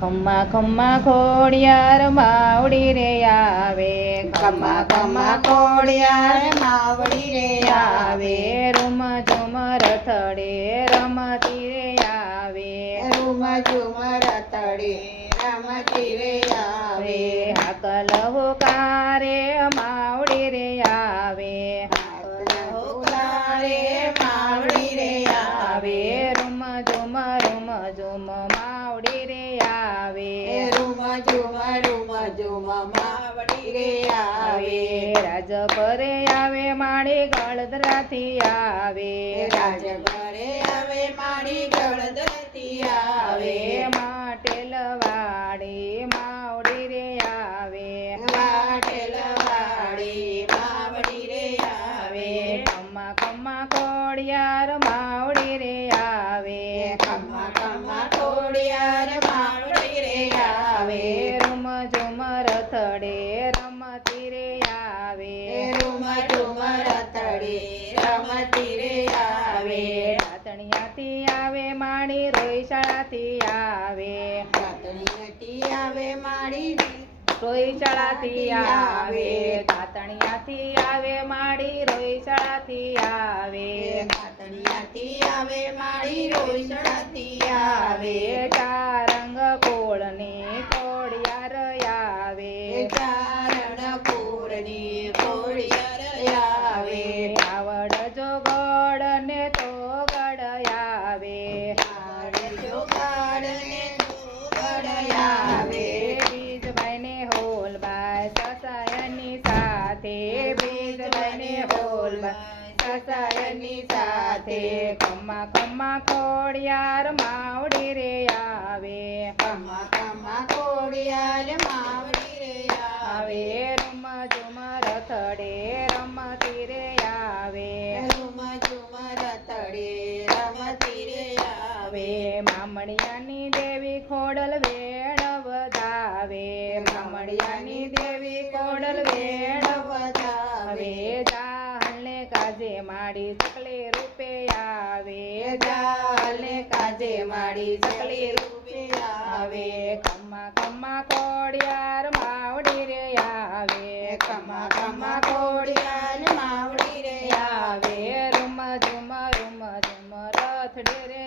ખમ્મા ખમ્મા ખોડિયાર માવડી રે આવે, ખમ્મા ખમ્મા ખોડિયાર માવડી રે આવે, રૂમ ઝુમ રથડે રમતી રે આવે, રૂમ ઝુમ રથડે રમતી રે આવે, હાકલ હુકારે માવડી રે આવે, હુકારે માવડી રે આવે, રૂમ ઝુમ માવડી રે આવે, રૂમ ઝુમ માવડી રે આવે, રાજ કરે આવે માડી ગળદરાથી આવે, રાજ ઘરે આવે માડી ગળદરથી આવે, માટેલ વાડી માવડી રે આવે, વાટેલ વાડી માવડી રે આવે, ખમ્મા ખમ્મા ખોડિયાર માવડી રે આવે, ખમ્મા ખમ્મા ખોડિયાર માવડી રે આવે, રૂમ ઝુમ રથડે રમતી રે આવે, રૂમ ઝુમ રથડે રમતી રે આવે, રાતણિયાથી આવે માડી રોઈશાળાથી આવે, રાતણીથી આવે માડી રોઈશાળાથી આવે, તાતણિયાથી આવે માડી રોઈશાળાથી આવે, રાતણીયાથી આવે માડી રોઈશાળાથી આવે, ચારંગ કોળની ખોડિયાર આવે, ચારણ પૂરની ખોડિયાર આવે, આવડ જોગડ ને તોગડ આવે, જોગાડ ને જોગડ આવે, બીજભાઈ ને હોલબાઈ સસાયની સાથે, બીજભાઈ ને હોલબાઈ સસાયની સાથે, ખમ્મા ખમ્મા ખોડિયાર માવડી રે આવે, ખમ્મા ખમ્મા ખોડિયાર માવડી રે આવે, રૂમ ઝુમ રથડે રમતી રે આવે, રૂમ ઝુમ રથડે રમતી રે આવે, મામણિયાની દેવી ખોડલ વેણ વધાવે, મામણિયાની દેવી ખોડલ વેણ વધાવે, જાહલને કાજે માડી ચકલી રૂપે આવે, જાલને કાજે માડી ચકલી રૂપે આવે, ખમ્મા ખમ્મા ખોડિયાર માવડી રે આવે, ખમ્મા ખમ્મા ખોડિયાર માવડી રે આવે, રૂમ ઝુમ રથડે રે